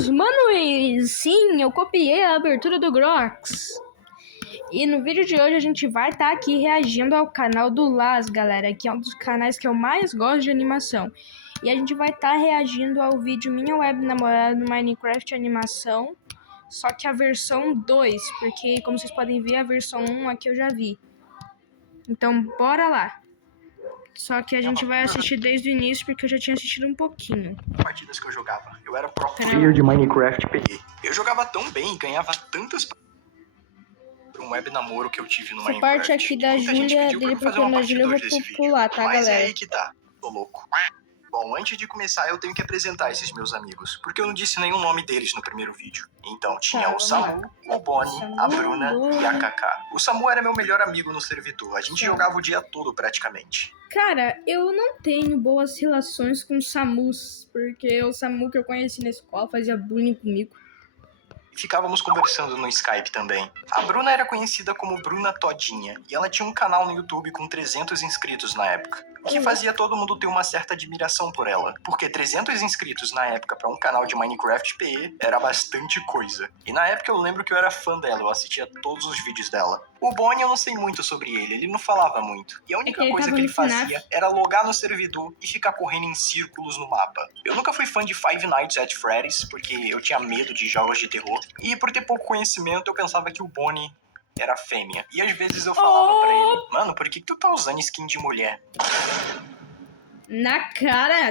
Bem-vindos, mano, e sim, eu copiei a abertura do Grox. E no vídeo de hoje a gente vai estar aqui reagindo ao canal do Las, galera, que é um dos canais que eu mais gosto de animação. E a gente vai estar reagindo ao vídeo Minha Web Namorada no Minecraft Animação, só que a versão 2, porque como vocês podem ver, a versão 1 aqui eu já vi. Então, bora lá. Só que a gente vai assistir desde o início, porque eu já tinha assistido um pouquinho. Partidas que eu jogava. Eu era pro player de Minecraft PE. Eu jogava tão bem e ganhava tantas por um web namoro que eu tive no Essa Minecraft. parte aqui da Júlia, dele procurando a Júlia, eu vou pular, tá, Mas galera? é aí que tá. Tô louco. Bom, antes de começar, eu tenho que apresentar esses meus amigos, porque eu não disse nenhum nome deles no primeiro vídeo. Então, tinha o Samu, o Bonnie, a Bruna e a Kaká. O Samu era meu melhor amigo no servidor. A gente jogava o dia todo, praticamente. Cara, eu não tenho boas relações com Samus, porque o Samu que eu conheci na escola fazia bullying comigo. Ficávamos conversando no Skype também. A Bruna era conhecida como Bruna Todinha, e ela tinha um canal no YouTube com 300 inscritos na época, o que fazia todo mundo ter uma certa admiração por ela, porque 300 inscritos na época para um canal de Minecraft PE era bastante coisa. E na época eu lembro que eu era fã dela, eu assistia todos os vídeos dela. O Bonnie eu não sei muito sobre ele não falava muito, e a única coisa que ele fazia era logar no servidor e ficar correndo em círculos no mapa. Eu nunca fui fã de Five Nights at Freddy's, porque eu tinha medo de jogos de terror, e por ter pouco conhecimento eu pensava que o Bonnie era fêmea. E às vezes eu falava pra ele, mano, por que tu tá usando skin de mulher? Na cara,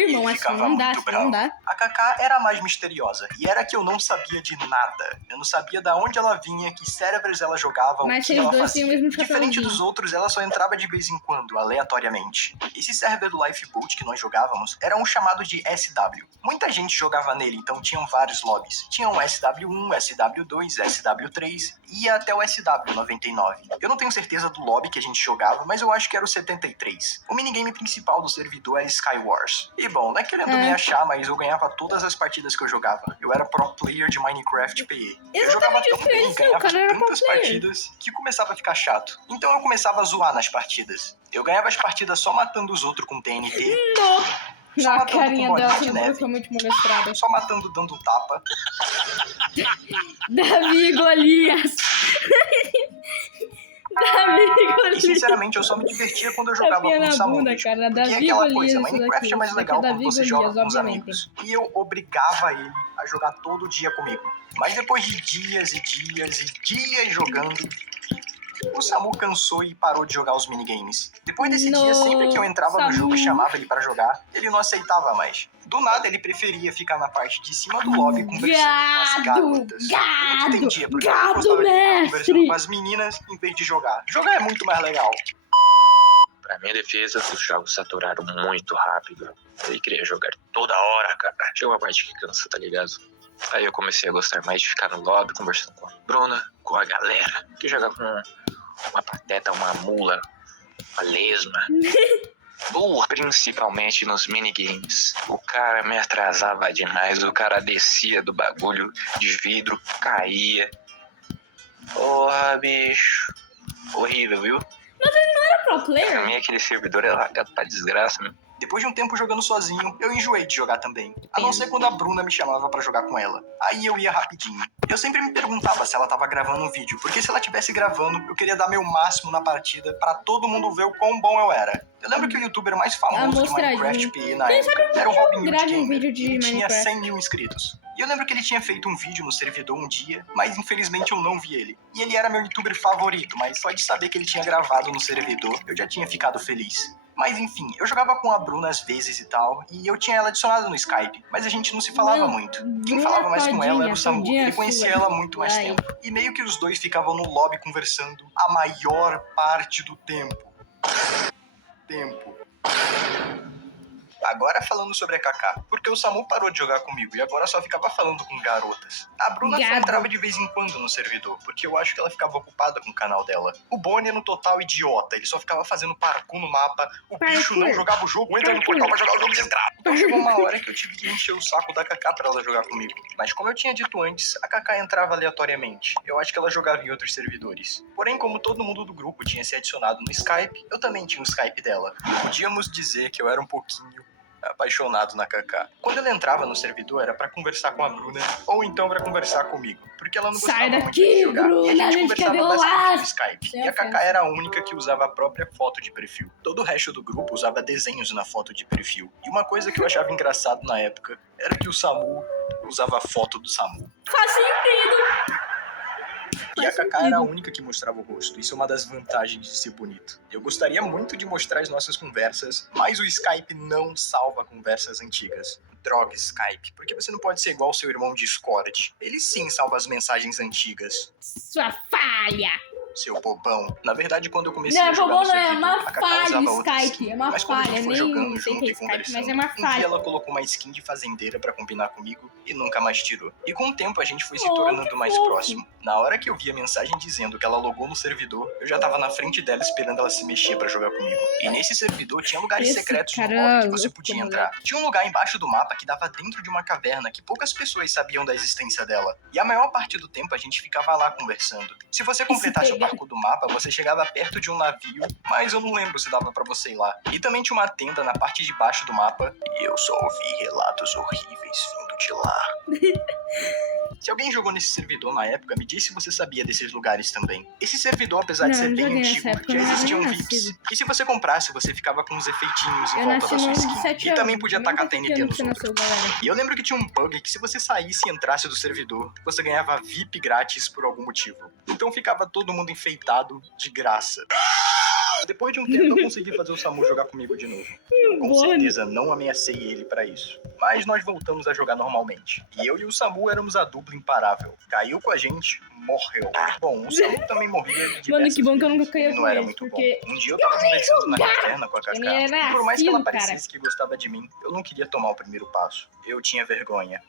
irmão, assim não dá, assim não dá. A Kaká era a mais misteriosa, e era que eu não sabia de nada. Eu não sabia de onde ela vinha, que servers ela jogava, mas o que ela fazia. Diferente Diferente dos outros, ela só entrava de vez em quando, aleatoriamente. Esse server do Lifeboat que nós jogávamos era um chamado de SW. Muita gente jogava nele, então tinham vários lobbies. Tinha o SW1, SW2, SW3 e até o SW99. Eu não tenho certeza do lobby que a gente jogava, mas eu acho que era o 73. O minigame principal do servidor era Skywars. E bom, não é querendo me achar, mas eu ganhava todas as partidas que eu jogava. Eu era pro player de Minecraft PE. Eu jogava tão bem, ganhava tantas partidas, que começava a ficar chato. Então eu começava a zoar nas partidas. Eu ganhava as partidas só matando os outros com TNT. Só na matando carinha com dela, de neve. foi muito molestrada. Só matando dando tapa. Davi Golias. Davi Golias. E sinceramente eu só me divertia quando eu jogava com o Samu mesmo. Cara, porque é aquela coisa, Minecraft é mais legal quando você joga com os amigos. E eu obrigava ele a jogar todo dia comigo. Mas depois de dias e dias e dias jogando, o Samu cansou e parou de jogar os minigames. Depois desse dia, sempre que eu entrava no jogo e chamava ele pra jogar, ele não aceitava mais. Do nada, ele preferia ficar na parte de cima do lobby conversando com as garotas. Eu não entendia porque ele gostava de ficar conversando com as meninas em vez de jogar. Jogar é muito mais legal. Pra minha defesa, os jogos saturaram muito rápido. Eu queria jogar toda hora, cara. Chega uma parte que cansa, tá ligado? Aí eu comecei a gostar mais de ficar no lobby, conversando com a Bruna, com a galera, que joga com uma pateta, uma mula, uma lesma. Principalmente nos minigames. O cara me atrasava demais, o cara descia do bagulho de vidro, caía. Porra, bicho. Horrível, viu? Mas ele não era pro player? Pra mim aquele servidor é largado pra desgraça, meu. Depois de um tempo jogando sozinho, eu enjoei de jogar também. A não ser quando a Bruna me chamava pra jogar com ela. Aí eu ia rapidinho. Eu sempre me perguntava se ela tava gravando um vídeo, porque se ela estivesse gravando, eu queria dar meu máximo na partida pra todo mundo ver o quão bom eu era. Eu lembro que o youtuber mais famoso de Minecraft PE na época era o Robin Hood Gamer. Ele tinha 100 mil inscritos. E eu lembro que ele tinha feito um vídeo no servidor um dia, mas infelizmente eu não vi ele. E ele era meu youtuber favorito, mas só de saber que ele tinha gravado no servidor, eu já tinha ficado feliz. Mas enfim, eu jogava com a Bruna às vezes e tal, e eu tinha ela adicionada no Skype, mas a gente não se falava muito. Quem falava mais com ela era o Samu, ele conhecia ela há muito mais tempo. E meio que os dois ficavam no lobby conversando a maior parte do tempo. Agora falando sobre a Kaká, porque o Samu parou de jogar comigo e agora só ficava falando com garotas. A Bruna só entrava de vez em quando no servidor, porque eu acho que ela ficava ocupada com o canal dela. O Bonnie é no total idiota, ele só ficava fazendo parkour no mapa, o bicho não jogava o jogo, entra no portal pra jogar o jogo desgraçado. Então chegou uma hora que eu tive que encher o saco da Kaká pra ela jogar comigo. Mas como eu tinha dito antes, a Kaká entrava aleatoriamente. Eu acho que ela jogava em outros servidores. Porém, como todo mundo do grupo tinha se adicionado no Skype, eu também tinha o Skype dela. Podíamos dizer que eu era um pouquinho apaixonado na Kaká. Quando ela entrava no servidor, era pra conversar com a Bruna, ou então pra conversar comigo, porque ela não gostava Sai muito daqui, de jogar. Bruna, E a a gente gente quer ver conversava o bastante Lázaro. no Skype. Sem E a Kaká ofensa. era a única que usava a própria foto de perfil. Todo o resto do grupo usava desenhos na foto de perfil. E uma coisa que eu achava engraçado na época era que o Samu usava a foto do Samu. Faz sentido. E a Kaká era a única que mostrava o rosto. Isso é uma das vantagens de ser bonito. Eu gostaria muito de mostrar as nossas conversas, mas o Skype não salva conversas antigas. Droga, Skype. Porque você não pode ser igual ao seu irmão Discord. Ele sim salva as mensagens antigas. Sua falha. Seu bobão. Na verdade, quando eu comecei Não, a jogar bobão no não, é servidor, uma a Kaká falha usava outra Skype, skin. é uma Mas quando a falha, gente foi nem jogando sei junto que é e Skype, conversando, mas é uma um falha. dia ela colocou uma skin de fazendeira pra combinar comigo e nunca mais tirou. E com o tempo a gente foi se Oh, tornando que mais fofo. próximo. Na hora que eu vi a mensagem dizendo que ela logou no servidor, eu já tava na frente dela esperando ela se mexer pra jogar comigo. E nesse servidor tinha lugares Esse secretos no cara mapa que é você louco, podia moleque. entrar. Tinha um lugar embaixo do mapa que dava dentro de uma caverna que poucas pessoas sabiam da existência dela. E a maior parte do tempo a gente ficava lá conversando. Se você completasse o parkour do mapa, você chegava perto de um navio, mas eu não lembro se dava pra você ir lá. E também tinha uma tenda na parte de baixo do mapa, e eu só ouvi relatos horríveis vindo de lá. Se alguém jogou nesse servidor na época, me diz se você sabia desses lugares também. Esse servidor, apesar de Não, ser eu bem joguei nessa antigo, época, já eu não era existiam nem VIPs. nascido. E se você comprasse, você ficava com uns efeitinhos em Eu volta nasci da sua no skin. 7 E anos. também podia tacar Nem TNT nos você outros. nasceu, galera. E eu lembro que tinha um bug que se você saísse e entrasse do servidor, você ganhava VIP grátis por algum motivo. Então ficava todo mundo enfeitado de graça. Depois de um tempo eu consegui fazer o Samu jogar comigo de novo. Eu com Bom. certeza não ameacei ele pra isso. Mas nós voltamos a jogar normalmente. E eu e o Samu éramos a dupla imparável. Caiu com a gente, morreu. Bom, o Samu também morria de Mano, que bom que eu nunca vezes. caía Ele não com era ele, muito porque bom. Um dia eu tava conversando na caverna com a Kaká. ele era E por mais que ela nascido, cara. parecesse que gostava de mim, eu não queria tomar o primeiro passo. Eu tinha vergonha.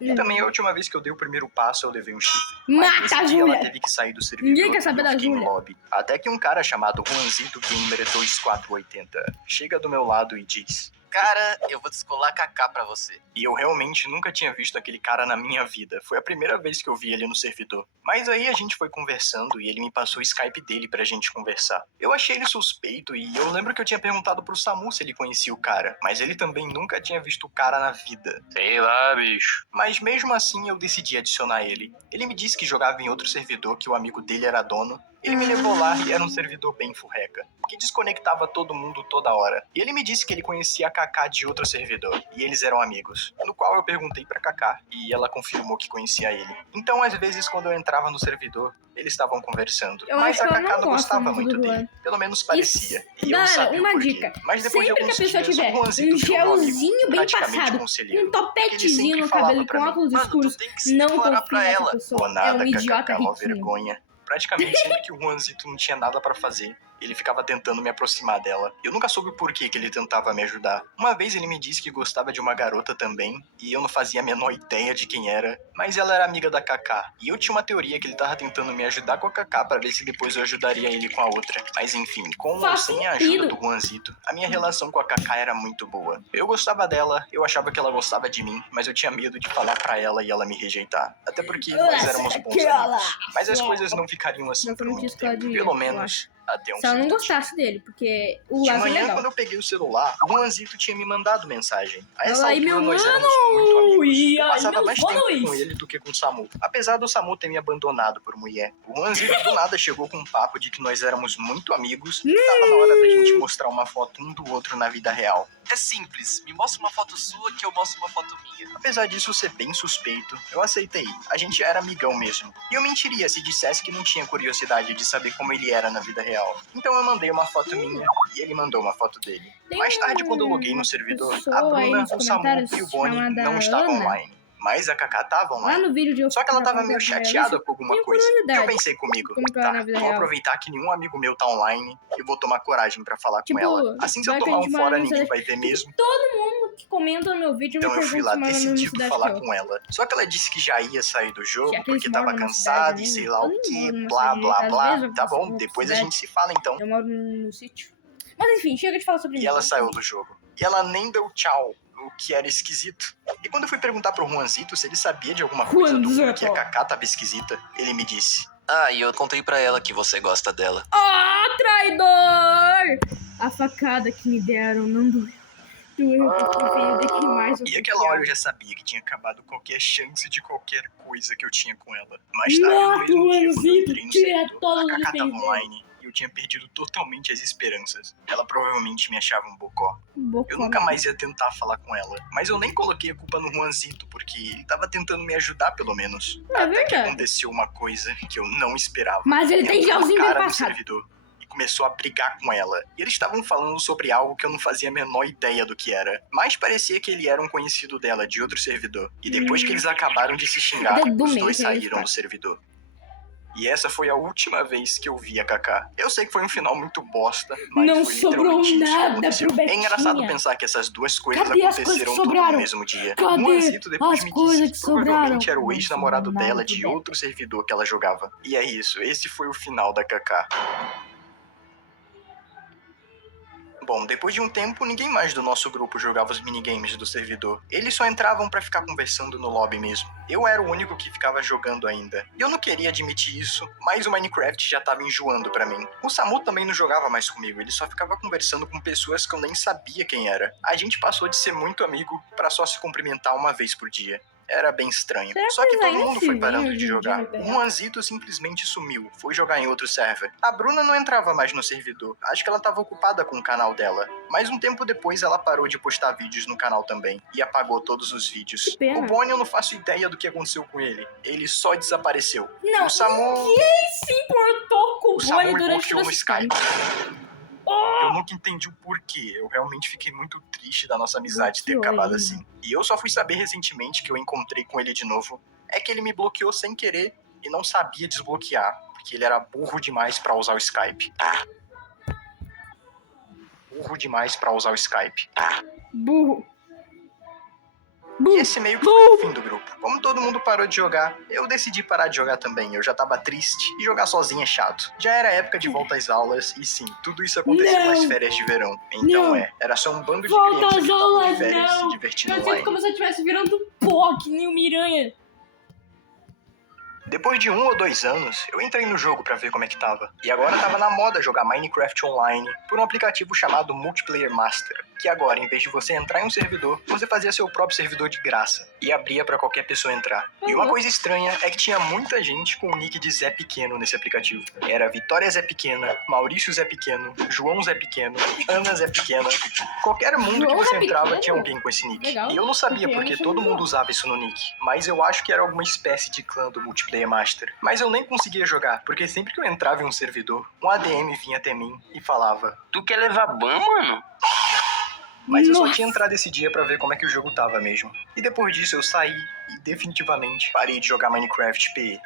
E Hum. também a última vez que eu dei o primeiro passo, eu levei um chifre. Mata Mas a nesse dia ela Júlia. teve que sair do servidor. Ninguém quer saber e eu da fiquei no Júlia. lobby. Até que um cara chamado Juanzito Gamer 2480 chega do meu lado e diz: Cara, eu vou descolar Kaká pra você. E eu realmente nunca tinha visto aquele cara na minha vida. Foi a primeira vez que eu vi ele no servidor. Mas aí a gente foi conversando e ele me passou o Skype dele pra gente conversar. Eu achei ele suspeito e eu lembro que eu tinha perguntado pro Samu se ele conhecia o cara. Mas ele também nunca tinha visto o cara na vida. Sei lá, bicho. Mas mesmo assim eu decidi adicionar ele. Ele me disse que jogava em outro servidor que o amigo dele era dono. Ele me levou lá e era um servidor bem furreca, que desconectava todo mundo toda hora. E ele me disse que ele conhecia a Kaká de outro servidor, e eles eram amigos. No qual eu perguntei pra Kaká, e ela confirmou que conhecia ele. Então, às vezes, quando eu entrava no servidor, eles estavam conversando. Eu Mas acho a que ela Kaká não não gosta gostava muito muito do Juan. dele. Pelo menos parecia. E eu Galera, sabia uma o porquê. dica. Mas depois Sempre de que a alguns pessoa dias, tiver o Juanzito um virou meu amigo, gelzinho bem praticamente passado, conselheiro. um topetezinho sempre no falava cabelo pra com mim, óculos Mano, escuros, tu tem que se não declarar confia pra nessa ela. pessoa. Pô, nada, É um idiota Kaká, mó riquinho. vergonha. Praticamente sempre que o Juanzito não tinha nada pra fazer, ele ficava tentando me aproximar dela. Eu nunca soube por que ele tentava me ajudar. Uma vez ele me disse que gostava de uma garota também, e eu não fazia a menor ideia de quem era, mas ela era amiga da Kaká. E eu tinha uma teoria que ele tava tentando me ajudar com a Kaká pra ver se depois eu ajudaria ele com a outra. Mas enfim, com ou Faz sem a sentido. ajuda do Juanzito, a minha relação com a Kaká era muito boa. Eu gostava dela, eu achava que ela gostava de mim, mas eu tinha medo de falar pra ela e ela me rejeitar. Até porque nós éramos bons amigos. Mas as coisas não ficariam assim Não por foi muito muito que ela tempo. diria, Pelo eu menos até um Se ela não certo gostasse dele, porque o de Lázaro é manhã, legal. quando eu peguei o celular, o Juanzito tinha me mandado mensagem. A essa Ela aí, altura, meu nós mano, éramos muito amigos. e Eu aí, passava meus mais tempo manos. com ele do que com o Samu. Apesar do Samu ter me abandonado por mulher. O Juanzito do nada chegou com um papo de que nós éramos muito amigos e tava na hora da gente mostrar uma foto um do outro na vida real. É simples, me mostra uma foto sua que eu mostro uma foto minha. Apesar disso ser bem suspeito, eu aceitei. A gente era amigão mesmo. E eu mentiria se dissesse que não tinha curiosidade de saber como ele era na vida real. Então eu mandei uma foto minha e ele mandou uma foto dele. Tem Mais tarde, quando eu loguei no uma servidor, pessoa a aí Bruna, nos o Samu comentários e o Bonnie chamada não estavam Ana. online. Mas a Kaká tava Lá online. no vídeo de eu Só que ela tava falar meio com ela, chateada com alguma tenho coisa. E eu curiosidade. pensei comigo, Como que ela é tá, na vida vou real? aproveitar que nenhum amigo meu tá online e vou tomar coragem pra falar Tipo, com ela. Assim, se eu vai tomar um pedir uma fora, mensagem- ninguém vai ver mesmo. Todo mundo que comenta no meu vídeo Então me eu fui pergunta lá se mora na mesma decidido cidade falar que eu. com ela. Só que ela disse que já ia sair do jogo Já que eles porque tava moram numa cansada cidade, e sei né? lá Eu o nem que, moro numa blá cidade, blá às blá. vezes eu Tá vou bom, pra outra depois a cidade. gente se fala então. Eu moro no sítio. Mas enfim, chega de falar sobre E isso. ela saiu do jogo. E ela nem deu tchau, o que era esquisito. E quando eu fui perguntar pro Juanzito se ele sabia de alguma coisa do Juanzito. que a Kaká tava esquisita, ele me disse: Ah, e eu contei pra ela que você gosta dela. Ah, traidor! A facada que me deram não doeu. Eu confiei daqui mais. E aquela hora eu já sabia que tinha acabado qualquer chance de qualquer coisa que eu tinha com ela. Mais tarde, no mesmo dia, quando eu entrei no servidor, a Kaká tava online e eu tinha perdido totalmente as esperanças. Ela provavelmente me achava um bocó. Eu nunca mais ia tentar falar com ela. Mas eu nem coloquei a culpa no Juanzito, porque ele tava tentando me ajudar, pelo menos. É Até que verdade. aconteceu uma coisa que eu não esperava. Mas ele tem Entrou um gelzinho bem cara no passado. servidor e começou a brigar com ela. E eles estavam falando sobre algo que eu não fazia a menor ideia do que era. Mas parecia que ele era um conhecido dela, de outro servidor. E depois que eles acabaram de se xingar, Do os meio, dois que é isso, saíram cara. do servidor. E essa foi a última vez que eu vi a Kaká. Eu sei que foi um final muito bosta, mas Não foi sobrou literalmente isso que nada aconteceu. pro Betinha. É engraçado pensar que essas duas coisas Cadê as coisas aconteceram que tudo sobraram? no mesmo dia. Cadê O Juanzito depois as me coisas disse que que provavelmente sobraram? era o Não ex-namorado sobrou nada dela pro de Beto. outro servidor que ela jogava. E é isso, esse foi o final da Kaká. Bom, depois de um tempo, ninguém mais do nosso grupo jogava os minigames do servidor. Eles só entravam pra ficar conversando no lobby mesmo. Eu era o único que ficava jogando ainda. Eu não queria admitir isso, mas o Minecraft já tava enjoando pra mim. O Samu também não jogava mais comigo, ele só ficava conversando com pessoas que eu nem sabia quem era. A gente passou de ser muito amigo pra só se cumprimentar uma vez por dia. Era bem estranho. Será Só que que eles todo ainda mundo se foi veem parando hoje em de dia jogar. na O Terra? Juanzito simplesmente sumiu, foi jogar em outro server. A Bruna não entrava mais no servidor, acho que ela tava ocupada com o canal dela. Mas um tempo depois ela parou de postar vídeos no canal também, e apagou todos os vídeos. Que pena. O Bonnie eu não faço ideia do que aconteceu com ele. Ele só desapareceu. Não, O Samu... se importou com O o Samu Bonnie me durante bloqueou todo no esse Skype. tempo. Eu nunca entendi o porquê. Eu realmente fiquei muito triste da nossa amizade ter Bloqueou acabado ele. assim. E eu só fui saber recentemente que eu encontrei com ele de novo. É que ele me bloqueou sem querer e não sabia desbloquear, porque ele era burro demais pra usar o Skype. Burro demais pra usar o Skype. Burro. E esse meio que foi o fim do grupo. Como todo mundo parou de jogar, eu decidi parar de jogar também. Eu já tava triste e jogar sozinho é chato. Já era época de volta às aulas e sim, tudo isso aconteceu nas férias de verão. Então era só um bando de Volta crianças às que estavam de aulas, férias se não! divertindo Eu sinto online. como se eu estivesse virando pó, que nem o Miranha. Depois de 1 ou 2 anos, eu entrei no jogo pra ver como é que tava. E agora tava na moda jogar Minecraft online por um aplicativo chamado Multiplayer Master, que agora, em vez de você entrar em um servidor, você fazia seu próprio servidor de graça e abria pra qualquer pessoa entrar. E uma coisa estranha é que tinha muita gente com o nick de Zé Pequeno nesse aplicativo. Era Vitória Zé Pequena, Maurício Zé Pequeno, João Zé Pequeno, Ana Zé Pequena. Qualquer mundo que João você Zé entrava Pequeno? tinha alguém com esse nick. Legal. E eu não sabia Porque eu porque não todo sabia. mundo usava isso no nick, mas eu acho que era alguma espécie de clã do Multiplayer Master. Mas eu nem conseguia jogar, porque sempre que eu entrava em um servidor, um ADM vinha até mim e falava: Tu quer levar ban, mano? mas eu só Nossa. tinha entrado esse dia pra ver como é que o jogo tava mesmo. E depois disso eu saí e definitivamente parei de jogar Minecraft PE.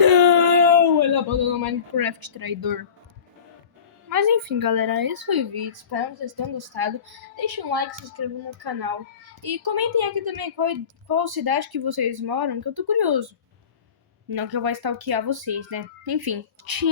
Não! Ele abandonou Minecraft, traidor. Mas enfim, galera, esse foi o vídeo. Espero que vocês tenham gostado. Deixem um like, se inscrevam no canal. E comentem aqui também qual cidade que vocês moram, que eu tô curioso. Não que eu vou stalkear vocês, né? Enfim, tchau!